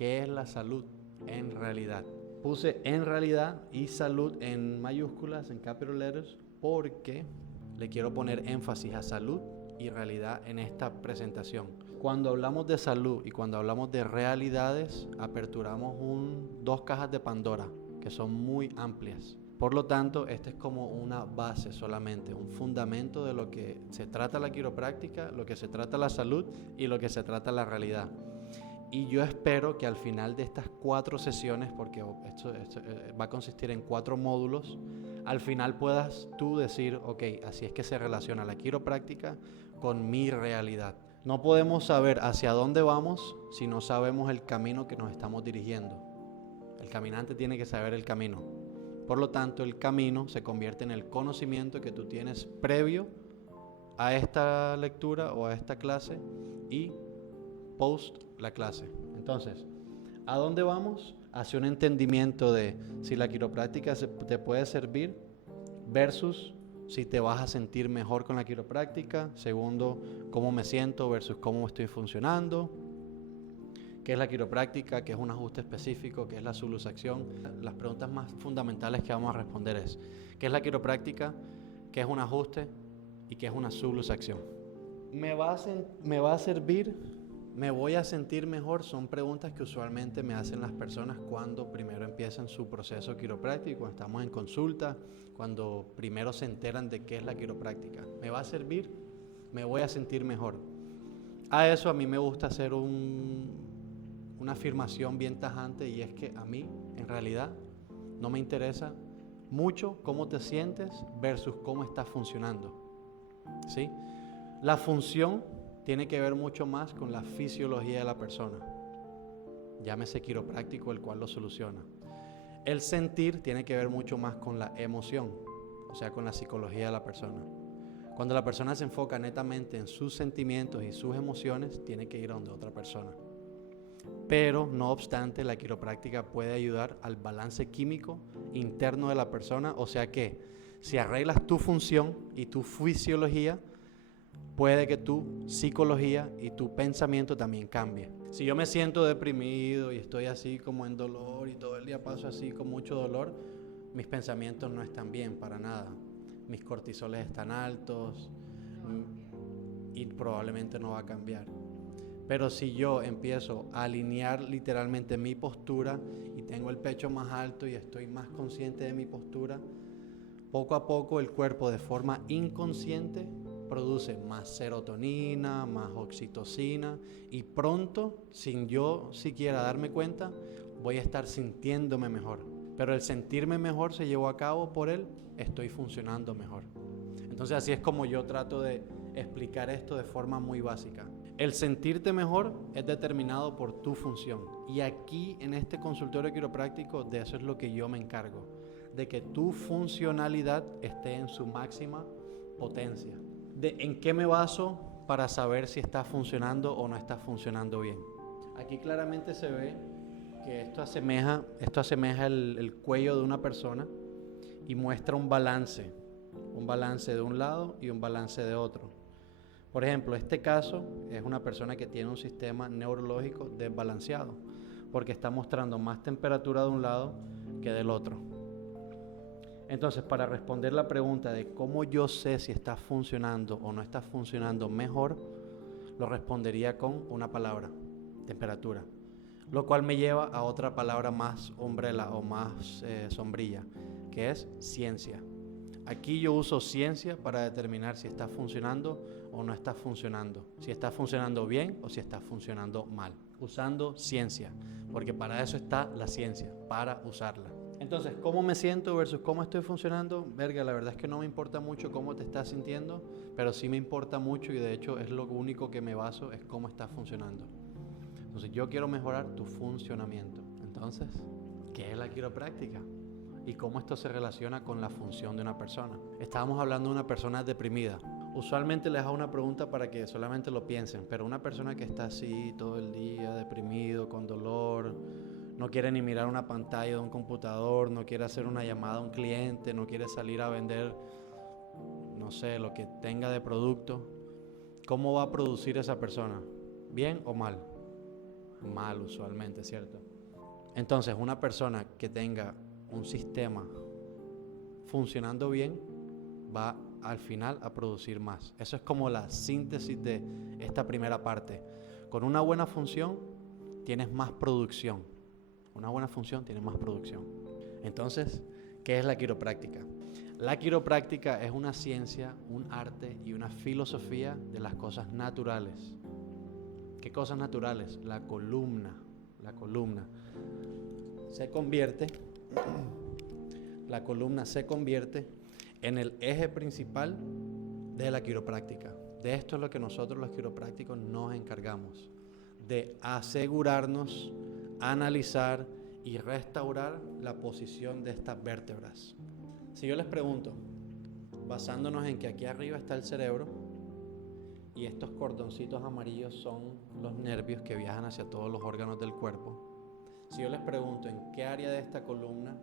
¿Qué es la salud en realidad? Puse en realidad y salud en mayúsculas, en capital letters, porque le quiero poner énfasis a salud y realidad en esta presentación. Cuando hablamos de salud y cuando hablamos de realidades, aperturamos dos cajas de Pandora que son muy amplias. Por lo tanto, esta es como una base solamente, un fundamento de lo que se trata la quiropráctica, lo que se trata la salud y lo que se trata la realidad. Y yo espero que al final de estas 4 sesiones, porque esto va a consistir en 4 módulos, al final puedas tú decir, ok, así es que se relaciona la quiropráctica con mi realidad. No podemos saber hacia dónde vamos si no sabemos el camino que nos estamos dirigiendo. El caminante tiene que saber el camino. Por lo tanto, el camino se convierte en el conocimiento que tú tienes previo a esta lectura o a esta clase y post la clase. Entonces, ¿a dónde vamos? Hacia un entendimiento de si la quiropráctica te puede servir versus si te vas a sentir mejor con la quiropráctica. Segundo, cómo me siento versus cómo estoy funcionando. ¿Qué es la quiropráctica? ¿Qué es un ajuste específico? ¿Qué es la subluxación? Las preguntas más fundamentales que vamos a responder es ¿qué es la quiropráctica? ¿Qué es un ajuste? ¿Y qué es una subluxación? ¿Me va a servir? ¿Me voy a sentir mejor? Son preguntas que usualmente me hacen las personas cuando primero empiezan su proceso quiropráctico, cuando estamos en consulta, cuando primero se enteran de qué es la quiropráctica. ¿Me va a servir? ¿Me voy a sentir mejor? A eso a mí me gusta hacer una afirmación bien tajante, y es que a mí, en realidad, no me interesa mucho cómo te sientes versus cómo estás funcionando, ¿sí? La función tiene que ver mucho más con la fisiología de la persona. Llámese quiropráctico, el cual lo soluciona. El sentir tiene que ver mucho más con la emoción, o sea, con la psicología de la persona. Cuando la persona se enfoca netamente en sus sentimientos y sus emociones, tiene que ir a donde otra persona. Pero, no obstante, la quiropráctica puede ayudar al balance químico interno de la persona, o sea que si arreglas tu función y tu fisiología, puede que tu psicología y tu pensamiento también cambie. Si yo me siento deprimido y estoy así como en dolor y todo el día paso así con mucho dolor, mis pensamientos no están bien para nada. Mis cortisoles están altos y probablemente no va a cambiar. Pero si yo empiezo a alinear literalmente mi postura y tengo el pecho más alto y estoy más consciente de mi postura, poco a poco el cuerpo de forma inconsciente produce más serotonina, más oxitocina, y pronto, sin yo siquiera darme cuenta, voy a estar sintiéndome mejor. Pero el sentirme mejor se llevó a cabo por él, estoy funcionando mejor. Entonces así es como yo trato de explicar esto de forma muy básica. El sentirte mejor es determinado por tu función, y aquí en este consultorio quiropráctico de eso es lo que yo me encargo, de que tu funcionalidad esté en su máxima potencia. ¿En qué me baso para saber si está funcionando o no está funcionando bien? Aquí claramente se ve que esto asemeja el cuello de una persona y muestra un balance de un lado y un balance de otro. Por ejemplo, este caso es una persona que tiene un sistema neurológico desbalanceado, porque está mostrando más temperatura de un lado que del otro. Entonces, para responder la pregunta de cómo yo sé si está funcionando o no está funcionando mejor, lo respondería con una palabra: temperatura. Lo cual me lleva a otra palabra más umbrella o más sombrilla, que es ciencia. Aquí yo uso ciencia para determinar si está funcionando o no está funcionando, si está funcionando bien o si está funcionando mal, usando ciencia, porque para eso está la ciencia, para usarla. Entonces, ¿cómo me siento versus cómo estoy funcionando? Verga, la verdad es que no me importa mucho cómo te estás sintiendo, pero sí me importa mucho, y de hecho es lo único que me baso, es cómo estás funcionando. Entonces, yo quiero mejorar tu funcionamiento. Entonces, ¿qué es la quiropráctica? ¿Y cómo esto se relaciona con la función de una persona? Estábamos hablando de una persona deprimida. Usualmente les hago una pregunta para que solamente lo piensen, pero una persona que está así todo el día, deprimido, con dolor, no quiere ni mirar una pantalla de un computador, no quiere hacer una llamada a un cliente, no quiere salir a vender, no sé, lo que tenga de producto, ¿cómo va a producir esa persona? ¿Bien o mal? mal usualmente, ¿cierto? Entonces, una persona que tenga un sistema funcionando bien va al final a producir más. Eso es como la síntesis de esta primera parte. Con una buena función tienes más producción. Una buena función tiene más producción. Entonces, ¿qué es la quiropráctica? La quiropráctica es una ciencia, un arte y una filosofía de las cosas naturales. ¿Qué cosas naturales? La columna. La columna se convierte en el eje principal de la quiropráctica. De esto es lo que nosotros los quiroprácticos nos encargamos, de asegurarnos, analizar y restaurar la posición de estas vértebras. Si yo les pregunto, basándonos en que aquí arriba está el cerebro y estos cordoncitos amarillos son los nervios que viajan hacia todos los órganos del cuerpo, si yo les pregunto en qué área de esta columna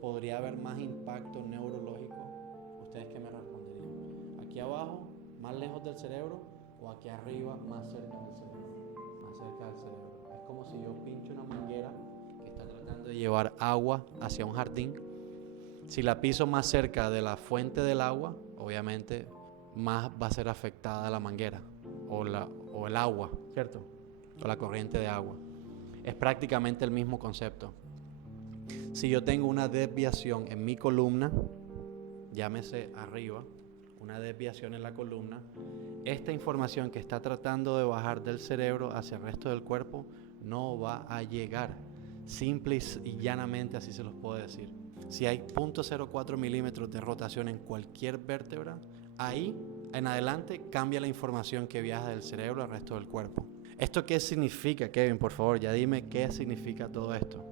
podría haber más impacto neurológico, ¿ustedes qué me responderían? ¿Aquí abajo, más lejos del cerebro, o aquí arriba, más cerca del cerebro? Más cerca del cerebro. Es como si yo pincho una manguera que está tratando de llevar agua hacia un jardín. Si la piso más cerca de la fuente del agua, obviamente más va a ser afectada la manguera o el agua, ¿cierto? O la corriente de agua. Es prácticamente el mismo concepto. Si yo tengo una desviación en mi columna, llámese arriba, una desviación en la columna, esta información que está tratando de bajar del cerebro hacia el resto del cuerpo no va a llegar. Simple y llanamente así se los puedo decir. Si hay 0.04 milímetros de rotación en cualquier vértebra, ahí en adelante cambia la información que viaja del cerebro al resto del cuerpo. ¿Esto qué significa, Kevin? Por favor, ya dime qué significa todo esto.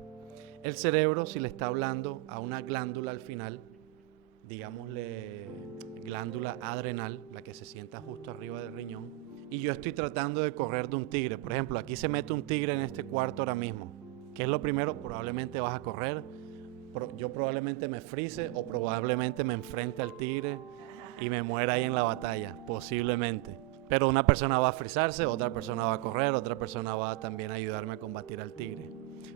El cerebro, si le está hablando a una glándula al final, digámosle glándula adrenal, la que se sienta justo arriba del riñón, y yo estoy tratando de correr de un tigre. Por ejemplo, aquí se mete un tigre en este cuarto ahora mismo. ¿Qué es lo primero? Probablemente vas a correr. Yo probablemente me frise o probablemente me enfrente al tigre y me muera ahí en la batalla, posiblemente. Pero una persona va a frizarse, otra persona va a correr, otra persona va también a ayudarme a combatir al tigre.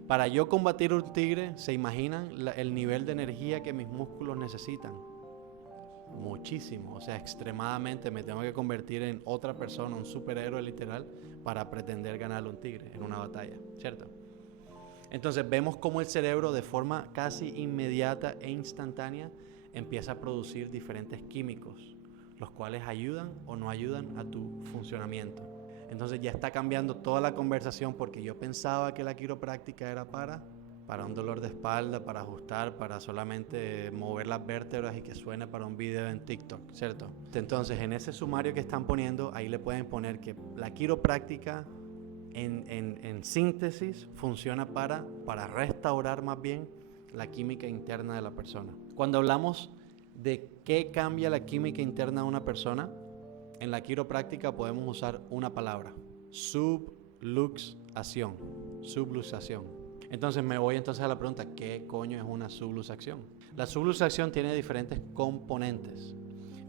Para yo combatir un tigre, ¿se imaginan el nivel de energía que mis músculos necesitan? Muchísimo, o sea, extremadamente. Me tengo que convertir en otra persona, un superhéroe literal, para pretender ganarle a un tigre en una batalla, ¿cierto? Entonces vemos cómo el cerebro de forma casi inmediata e instantánea empieza a producir diferentes químicos, los cuales ayudan o no ayudan a tu funcionamiento. Entonces ya está cambiando toda la conversación, porque yo pensaba que la quiropráctica era para un dolor de espalda, para ajustar, para solamente mover las vértebras y que suene para un video en TikTok, ¿cierto? Entonces en ese sumario que están poniendo, ahí le pueden poner que la quiropráctica en síntesis funciona para restaurar más bien la química interna de la persona. Cuando hablamos de qué cambia la química interna de una persona, en la quiropráctica podemos usar una palabra: subluxación. Subluxación. Entonces me voy a la pregunta: ¿qué coño es una subluxación? La subluxación tiene diferentes componentes.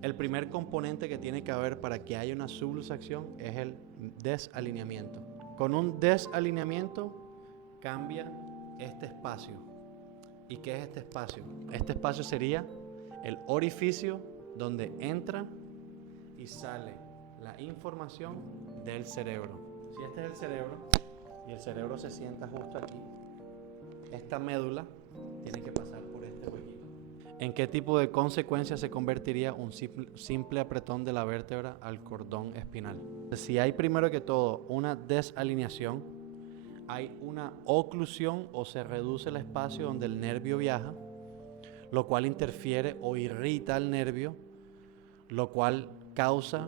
El primer componente que tiene que haber para que haya una subluxación es el desalineamiento. Con un desalineamiento cambia este espacio. ¿Y qué es este espacio? Este espacio sería el orificio donde entra y sale la información del cerebro. Si este es el cerebro y el cerebro se sienta justo aquí, esta médula tiene que pasar por este huequito. ¿En qué tipo de consecuencia se convertiría un simple apretón de la vértebra al cordón espinal? Si hay primero que todo una desalineación, hay una oclusión o se reduce el espacio donde el nervio viaja, lo cual interfiere o irrita al nervio, lo cual causa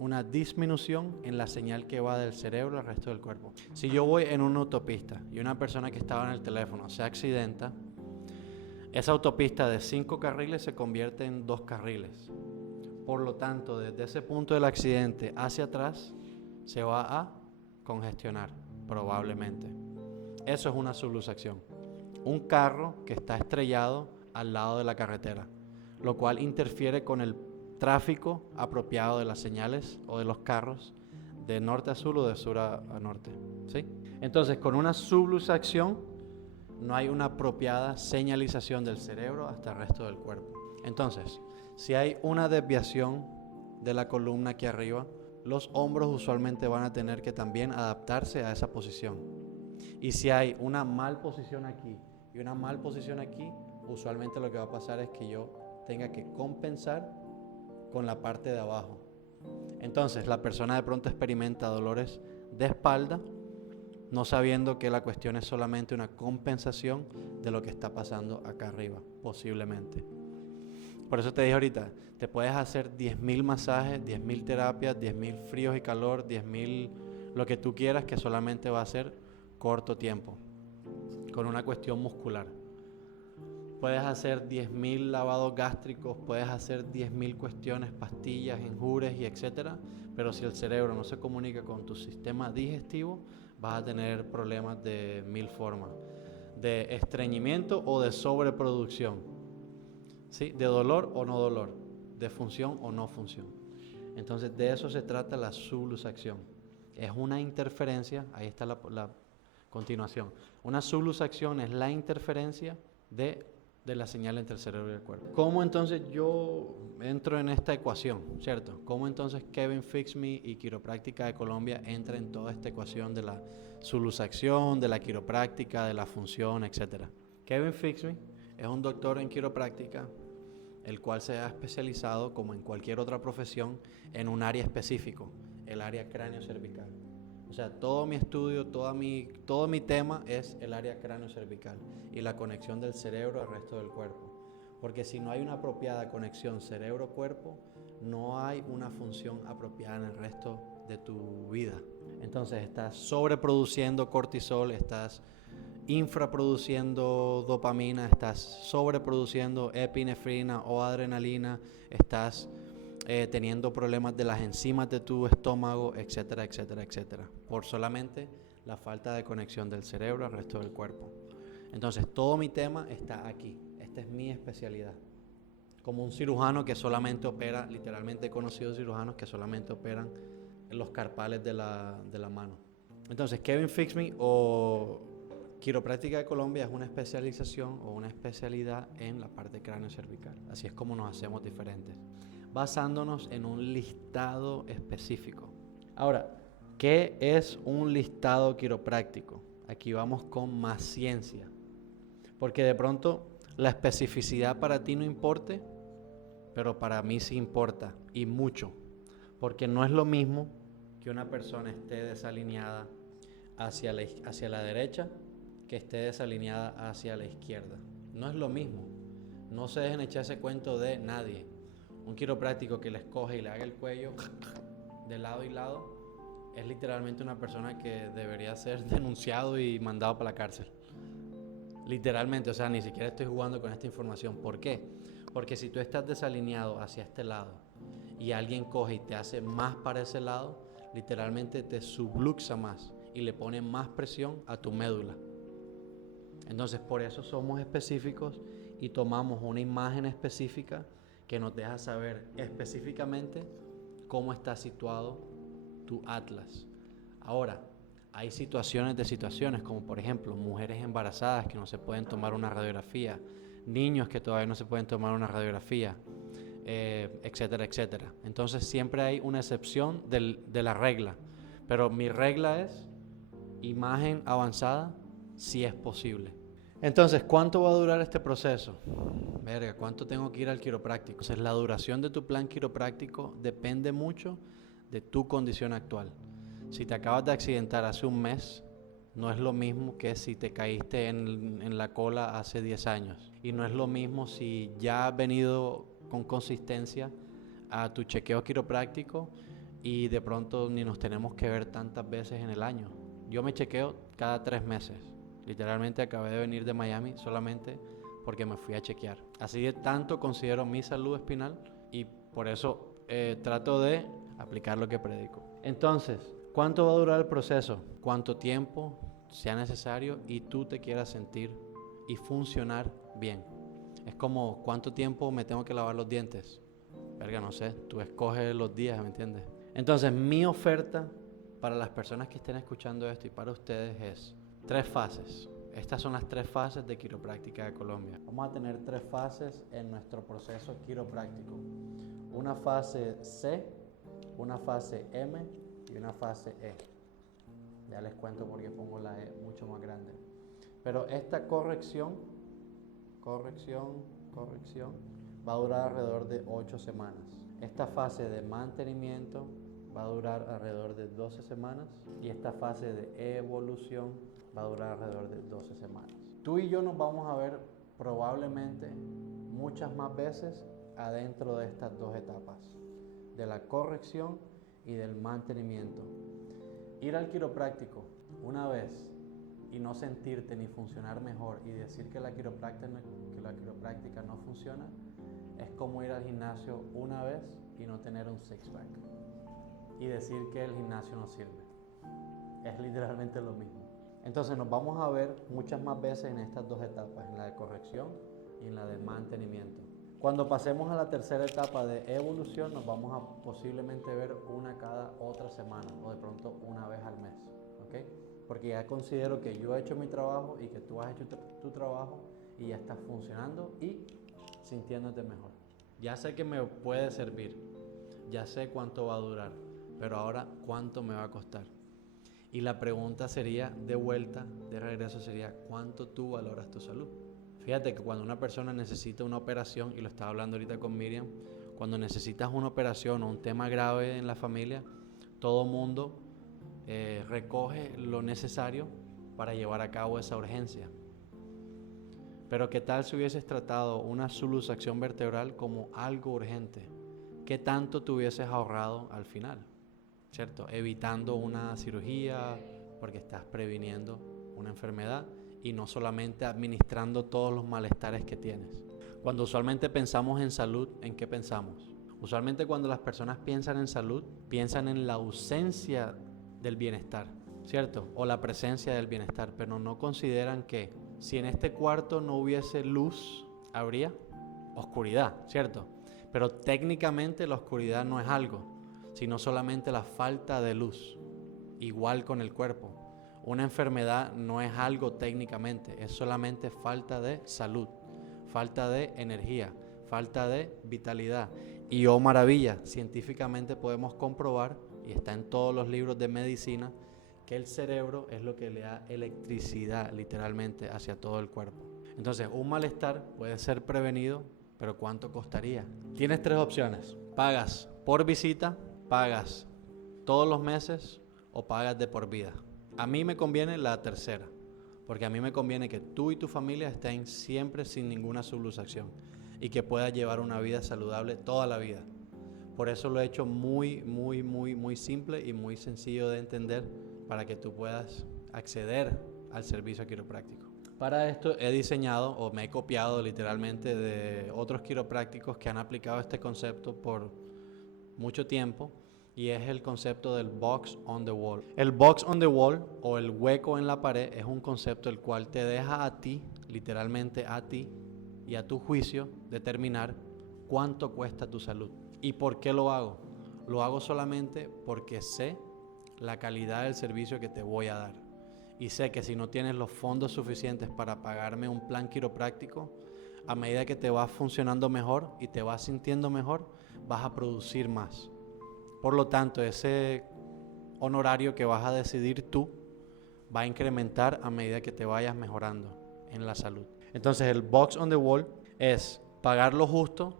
una disminución en la señal que va del cerebro al resto del cuerpo. Si yo voy en una autopista y una persona que estaba en el teléfono se accidenta, esa autopista de 5 carriles se convierte en 2 carriles. Por lo tanto, desde ese punto del accidente hacia atrás se va a congestionar, probablemente. Eso es una subluxación. Un carro que está estrellado al lado de la carretera, lo cual interfiere con el tráfico apropiado de las señales o de los carros de norte a sur o de sur a norte, ¿sí? Entonces, con una subluxación no hay una apropiada señalización del cerebro hasta el resto del cuerpo. Entonces, si hay una desviación de la columna aquí arriba, los hombros usualmente van a tener que también adaptarse a esa posición. Y si hay una mal posición aquí y una mal posición aquí, usualmente lo que va a pasar es que yo tenga que compensar con la parte de abajo. Entonces, la persona de pronto experimenta dolores de espalda, no sabiendo que la cuestión es solamente una compensación de lo que está pasando acá arriba, posiblemente. Por eso te dije ahorita, te puedes hacer 10.000 masajes, 10.000 terapias, 10.000 fríos y calor, 10.000 lo que tú quieras, que solamente va a ser corto tiempo, con una cuestión muscular. Puedes hacer 10.000 lavados gástricos, puedes hacer 10.000 cuestiones, pastillas, enjures y etcétera, pero si el cerebro no se comunica con tu sistema digestivo, vas a tener problemas de 1000 formas, de estreñimiento o de sobreproducción, ¿sí? De dolor o no dolor, de función o no función. Entonces de eso se trata la subluxación. Es una interferencia, ahí está la continuación. Una subluxación es la interferencia de la señal entre el cerebro y el cuerpo. ¿Cómo entonces yo entro en esta ecuación, cierto? ¿Cómo entonces Kevin Fix Me y Quiropráctica de Colombia entra en toda esta ecuación de la subluxación, de la quiropráctica, de la función, etcétera? Kevin Fix Me es un doctor en quiropráctica, el cual se ha especializado, como en cualquier otra profesión, en un área específico, el área cráneo-cervical. O sea, todo mi estudio, todo mi tema es el área cráneo-cervical y la conexión del cerebro al resto del cuerpo. Porque si no hay una apropiada conexión cerebro-cuerpo, no hay una función apropiada en el resto de tu vida. Entonces estás sobreproduciendo cortisol, estás infraproduciendo dopamina, estás sobreproduciendo epinefrina o adrenalina, estás teniendo problemas de las enzimas de tu estómago, etcétera, etcétera, etcétera, por solamente la falta de conexión del cerebro al resto del cuerpo. Entonces todo mi tema está aquí, esta es mi especialidad. Como un cirujano que solamente opera, literalmente he conocido cirujanos que solamente operan en los carpales de la mano. Entonces Kevin Fix Me o Quiropráctica de Colombia es una especialización o una especialidad en la parte cráneo cervical. Así es como nos hacemos diferentes, basándonos en un listado específico. Ahora, ¿qué es un listado quiropráctico? Aquí vamos con más ciencia, porque de pronto la especificidad para ti no importe, pero para mí sí importa, y mucho, porque no es lo mismo que una persona esté desalineada hacia la derecha que esté desalineada hacia la izquierda. No es lo mismo. No se dejen echar ese cuento de nadie. Un quiropráctico que les coge y le haga el cuello de lado y lado es literalmente una persona que debería ser denunciado y mandado para la cárcel. Literalmente, o sea, ni siquiera estoy jugando con esta información. ¿Por qué? Porque si tú estás desalineado hacia este lado y alguien coge y te hace más para ese lado, literalmente te subluxa más y le pone más presión a tu médula. Entonces, por eso somos específicos y tomamos una imagen específica que nos deja saber específicamente cómo está situado tu atlas. Ahora, hay situaciones, como por ejemplo mujeres embarazadas que no se pueden tomar una radiografía, niños que todavía no se pueden tomar una radiografía, etcétera, etcétera. Entonces siempre hay una excepción de la regla, pero mi regla es imagen avanzada si es posible. Entonces, ¿cuánto va a durar este proceso? Verga, ¿cuánto tengo que ir al quiropráctico? Entonces, la duración de tu plan quiropráctico depende mucho de tu condición actual. Si te acabas de accidentar hace un mes, no es lo mismo que si te caíste en la cola hace 10 años. Y no es lo mismo si ya has venido con consistencia a tu chequeo quiropráctico y de pronto ni nos tenemos que ver tantas veces en el año. Yo me chequeo cada 3 meses. Literalmente acabé de venir de Miami solamente porque me fui a chequear. Así de tanto considero mi salud espinal y por eso trato de aplicar lo que predico. Entonces, ¿cuánto va a durar el proceso? ¿Cuánto tiempo sea necesario y tú te quieras sentir y funcionar bien? Es como, ¿cuánto tiempo me tengo que lavar los dientes? Verga, no sé, tú escoges los días, ¿me entiendes? Entonces, mi oferta para las personas que estén escuchando esto y para ustedes es 3 fases. Estas son las 3 fases de quiropráctica de Colombia. Vamos a tener 3 fases en nuestro proceso quiropráctico. Una fase C, una fase M y una fase E. Ya les cuento por qué pongo la E mucho más grande. Pero esta corrección va a durar alrededor de 8 semanas. Esta fase de mantenimiento va a durar alrededor de 12 semanas y esta fase de evolución va a durar alrededor de 12 semanas. Tú y yo nos vamos a ver probablemente muchas más veces adentro de estas 2 etapas, de la corrección y del mantenimiento. Ir al quiropráctico una vez y no sentirte ni funcionar mejor y decir que la quiropráctica no funciona es como ir al gimnasio una vez y no tener un six-pack y decir que el gimnasio no sirve. Es literalmente lo mismo. Entonces nos vamos a ver muchas más veces en estas 2 etapas, en la de corrección y en la de mantenimiento. Cuando pasemos a la tercera etapa de evolución, nos vamos a posiblemente ver una cada otra semana o de pronto una vez al mes, ¿ok? Porque ya considero que yo he hecho mi trabajo y que tú has hecho tu trabajo y ya estás funcionando y sintiéndote mejor. Ya sé que me puede servir, ya sé cuánto va a durar, pero ahora cuánto me va a costar. Y la pregunta sería, de vuelta, de regreso sería, ¿cuánto tú valoras tu salud? Fíjate que cuando una persona necesita una operación, y lo estaba hablando ahorita con Miriam, cuando necesitas una operación o un tema grave en la familia, todo mundo recoge lo necesario para llevar a cabo esa urgencia. Pero ¿qué tal si hubieses tratado una subluxación vertebral como algo urgente? ¿Qué tanto te hubieses ahorrado al final? ¿Cierto? Evitando una cirugía porque estás previniendo una enfermedad y no solamente administrando todos los malestares que tienes. Cuando usualmente pensamos en salud, ¿en qué pensamos? Usualmente cuando las personas piensan en salud, piensan en la ausencia del bienestar, ¿cierto? O la presencia del bienestar, pero no consideran que si en este cuarto no hubiese luz, habría oscuridad, ¿cierto? Pero técnicamente la oscuridad no es algo, sino solamente la falta de luz, igual con el cuerpo. Una enfermedad no es algo técnicamente, es solamente falta de salud, falta de energía, falta de vitalidad. Y oh maravilla, científicamente podemos comprobar, y está en todos los libros de medicina, que el cerebro es lo que le da electricidad literalmente hacia todo el cuerpo. Entonces, un malestar puede ser prevenido, pero ¿cuánto costaría? Tienes 3 opciones. Pagas por visita, pagas todos los meses o pagas de por vida. A mí me conviene la tercera, porque a mí me conviene que tú y tu familia estén siempre sin ninguna subluxación y que puedas llevar una vida saludable toda la vida. Por eso lo he hecho muy simple y muy sencillo de entender para que tú puedas acceder al servicio quiropráctico. Para esto he diseñado o me he copiado literalmente de otros quiroprácticos que han aplicado este concepto por mucho tiempo. Y es el concepto del box on the wall. El box on the wall o el hueco en la pared es un concepto el cual te deja a ti, literalmente a ti y a tu juicio, determinar cuánto cuesta tu salud. ¿Y por qué lo hago? Lo hago solamente porque sé la calidad del servicio que te voy a dar. Y sé que si no tienes los fondos suficientes para pagarme un plan quiropráctico, a medida que te vas funcionando mejor y te vas sintiendo mejor, vas a producir más. Por lo tanto, ese honorario que vas a decidir tú va a incrementar a medida que te vayas mejorando en la salud. Entonces, el box on the wall es pagar lo justo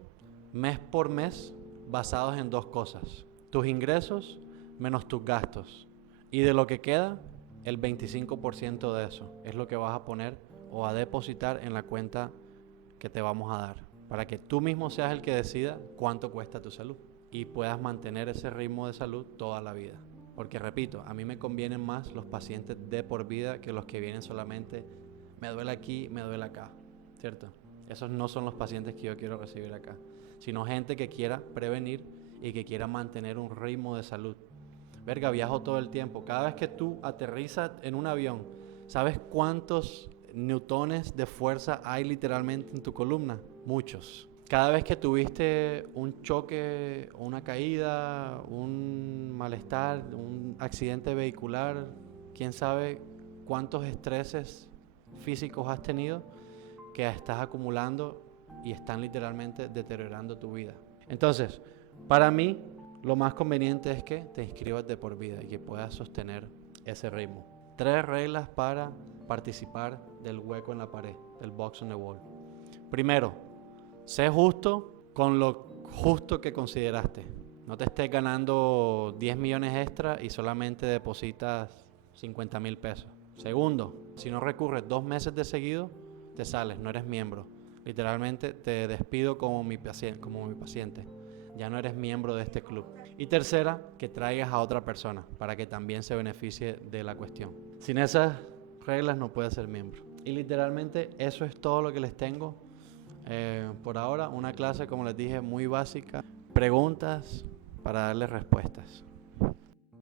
mes por mes basados en 2 cosas. Tus ingresos menos tus gastos. Y de lo que queda, el 25% de eso es lo que vas a poner o a depositar en la cuenta que te vamos a dar, para que tú mismo seas el que decida cuánto cuesta tu salud y puedas mantener ese ritmo de salud toda la vida. Porque repito, a mí me convienen más los pacientes de por vida que los que vienen solamente me duele aquí, me duele acá, ¿cierto? Esos no son los pacientes que yo quiero recibir acá, sino gente que quiera prevenir y que quiera mantener un ritmo de salud. Verga, viajo todo el tiempo. Cada vez que tú aterrizas en un avión, ¿sabes cuántos newtones de fuerza hay literalmente en tu columna? Muchos. Cada vez que tuviste un choque, una caída, un malestar, un accidente vehicular, quién sabe cuántos estreses físicos has tenido que estás acumulando y están literalmente deteriorando tu vida. Entonces, para mí, lo más conveniente es que te inscribas de por vida y que puedas sostener ese ritmo. 3 reglas para participar del hueco en la pared, del box on the wall. Primero, sé justo con lo justo que consideraste. No te estés ganando 10 millones extra y solamente depositas 50,000 pesos. Segundo, si no recurres 2 meses de seguido, te sales, no eres miembro. Literalmente te despido como mi paciente. Ya no eres miembro de este club. Y tercera, que traigas a otra persona para que también se beneficie de la cuestión. Sin esas reglas no puedes ser miembro. Y literalmente eso es todo lo que les tengo. Por ahora, una clase, como les dije, muy básica. Preguntas para darles respuestas.